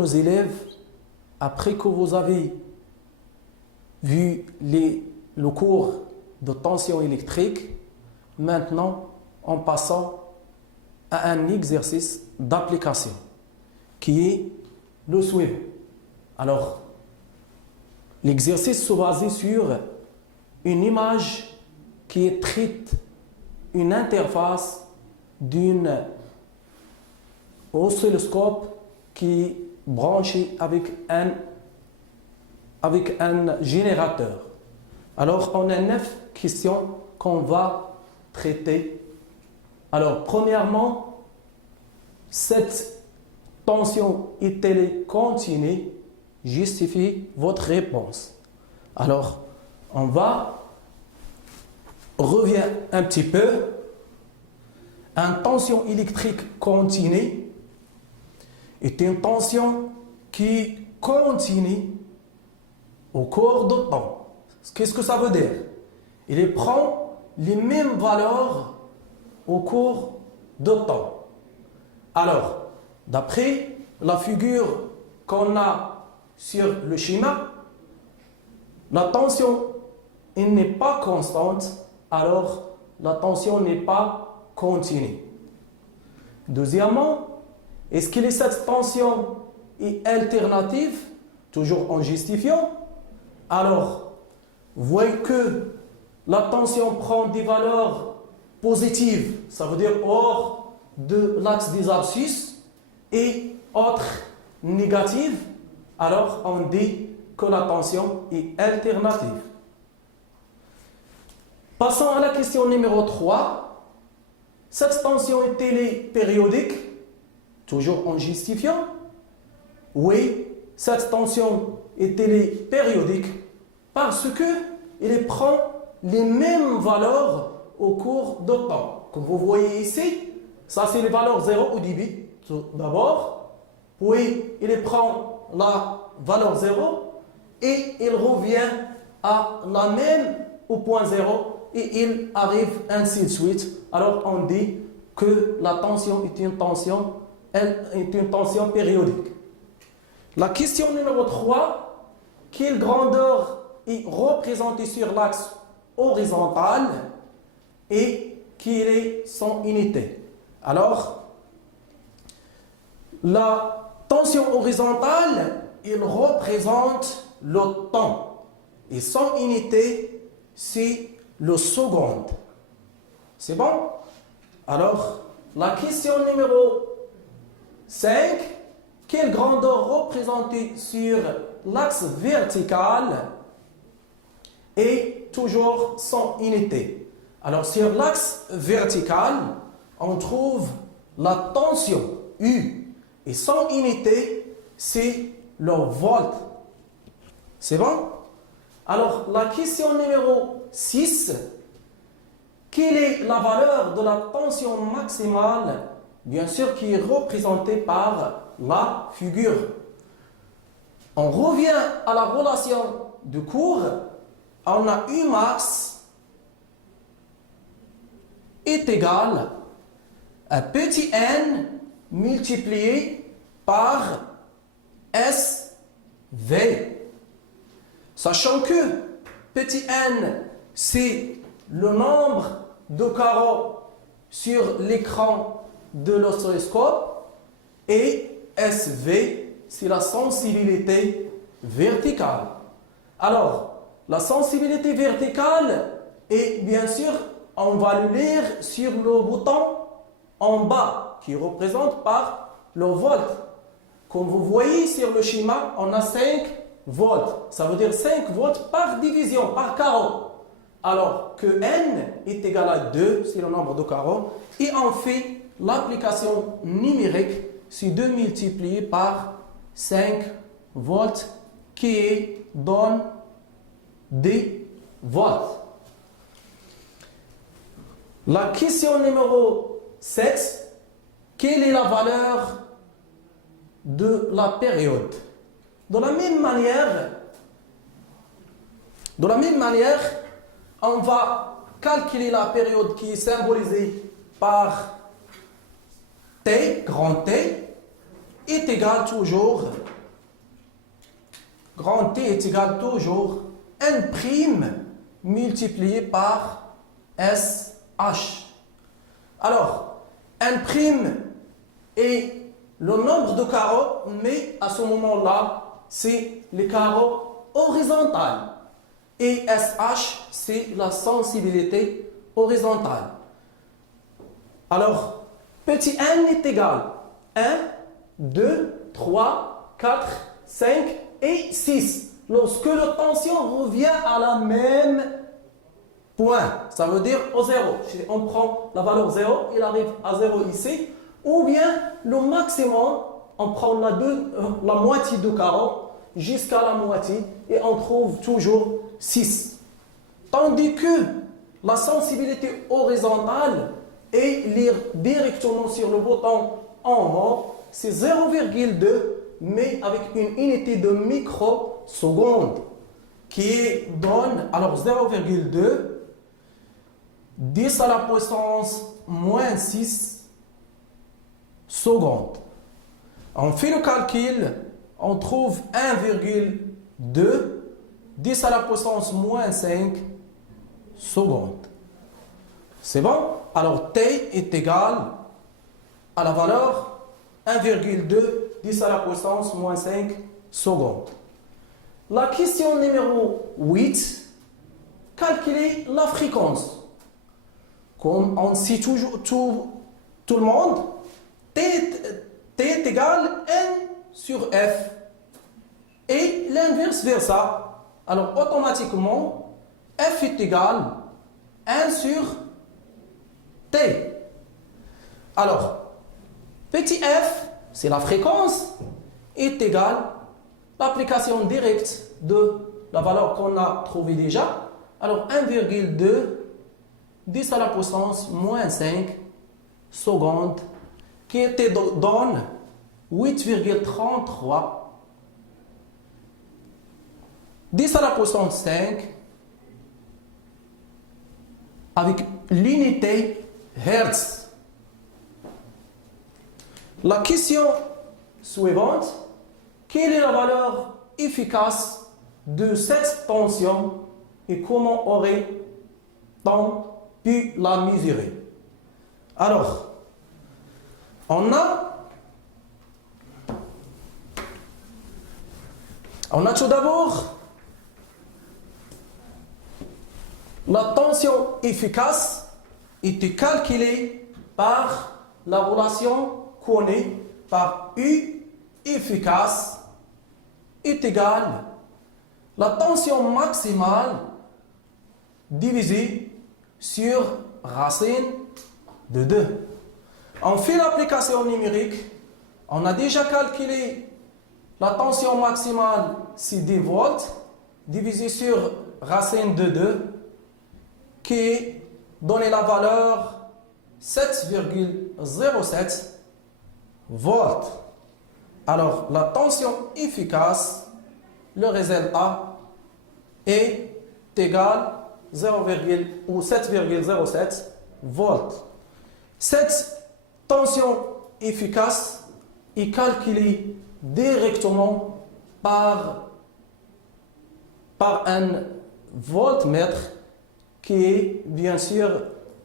nos élèves, après que vous avez vu le cours de tension électrique, maintenant, en passant à un exercice d'application qui est le suivant. Alors, l'exercice se base sur une image qui traite une interface d'un oscilloscope qui est branché avec un générateur. Alors, on a 9 questions qu'on va traiter. Alors, premièrement, cette tension est-elle continue? Justifie votre réponse. Alors, on revient un petit peu. Une tension électrique continue est une tension qui continue au cours du temps. Qu'est-ce que ça veut dire? Il prend les mêmes valeurs au cours du temps. Alors, d'après la figure qu'on a sur le schéma, la tension n'est pas constante, alors la tension n'est pas continue. Deuxièmement, est-ce que cette tension est alternative, toujours en justifiant? Alors, vous voyez que la tension prend des valeurs positives, ça veut dire hors de l'axe des abscisses, et autres négatives, alors on dit que la tension est alternative. Passons à la question numéro 3. Cette tension est-elle périodique? Toujours en justifiant. Oui, cette tension est-elle périodique parce qu'il prend les mêmes valeurs au cours du temps. Comme vous voyez ici, ça c'est les valeurs 0 au début, tout d'abord. Puis il prend la valeur 0 et il revient à la même au point 0 et il arrive ainsi de suite. Alors on dit que la tension est une tension périodique. La question numéro 3, quelle grandeur est représentée sur l'axe horizontal et quelle est son unité? Alors, la tension horizontale, il représente le temps et son unité, c'est le seconde. C'est bon? Alors, la question numéro 5, quelle grandeur représentée sur l'axe vertical est toujours son unité? Alors, sur l'axe vertical, on trouve la tension U et son unité, c'est le volt. C'est bon? Alors, la question numéro 6, quelle est la valeur de la tension maximale, bien sûr, qui est représentée par la figure? On revient à la relation de cours. On a U max est égal à petit n multiplié par SV. Sachant que petit n, c'est le nombre de carreaux sur l'écran de l'oscilloscope et SV, c'est la sensibilité verticale. Alors, la sensibilité verticale est bien sûr, on va le lire sur le bouton en bas qui représente par le volt. Comme vous voyez sur le schéma, on a 5 volts. Ça veut dire 5 volts par division, par carreau. Alors que n est égal à 2, c'est le nombre de carreaux. Et on fait l'application numérique, c'est 2 multiplié par 5 volts qui donne des volts. La question numéro 7, quelle est la valeur de la période? De la même manière, on va calculer la période qui est symbolisée par T, grand T, est égal toujours grand T est égal toujours N' multiplié par SH. Alors, N' est le nombre de carreaux, mais à ce moment-là, c'est les carreaux horizontaux. Et SH, c'est la sensibilité horizontale. Alors, petit n est égal 1, 2, 3, 4, 5 et 6. Lorsque la tension revient à la même point, ça veut dire au 0. On prend la valeur 0, il arrive à 0 ici. Ou bien le maximum, on prend la moitié du carreau jusqu'à la moitié et on trouve toujours 6. Tandis que la sensibilité horizontale est lire directement sur le bouton en haut, c'est 0,2 mais avec une unité de microseconde qui donne alors 0,2 10 à la puissance moins 6 secondes. On fait le calcul, on trouve 1,2 10 à la puissance moins 5 secondes. C'est bon? Alors T est égal à la valeur 1,2 10 à la puissance moins 5 secondes. La question numéro 8, calculer la fréquence. Comme on sait toujours tout le monde, T est égal N sur F et l'inverse versa. Alors automatiquement, F est égal 1 sur T. Alors, petit f, c'est la fréquence, est égal l'application directe de la valeur qu'on a trouvée déjà. Alors 1,2 10 à la puissance moins 5 secondes qui donne 8,33 10 à la puissance 5 avec l'unité Hertz. La question suivante, quelle est la valeur efficace de cette tension et comment aurait-on pu la mesurer? Alors, on a tout d'abord la tension efficace était calculée par la relation qu'on est par U efficace est égale la tension maximale divisée sur racine de 2. On fait l'application numérique, on a déjà calculé la tension maximale, c'est 10 volts, divisé sur racine de 2, qui donne la valeur 7,07 volts. Alors, la tension efficace, le résultat est égal 7,07 volts. Cette tension efficace est calculée directement par un voltmètre qui est bien sûr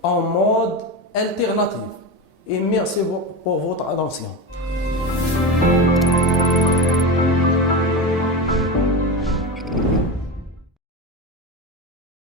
en mode alternatif. Et merci pour votre attention.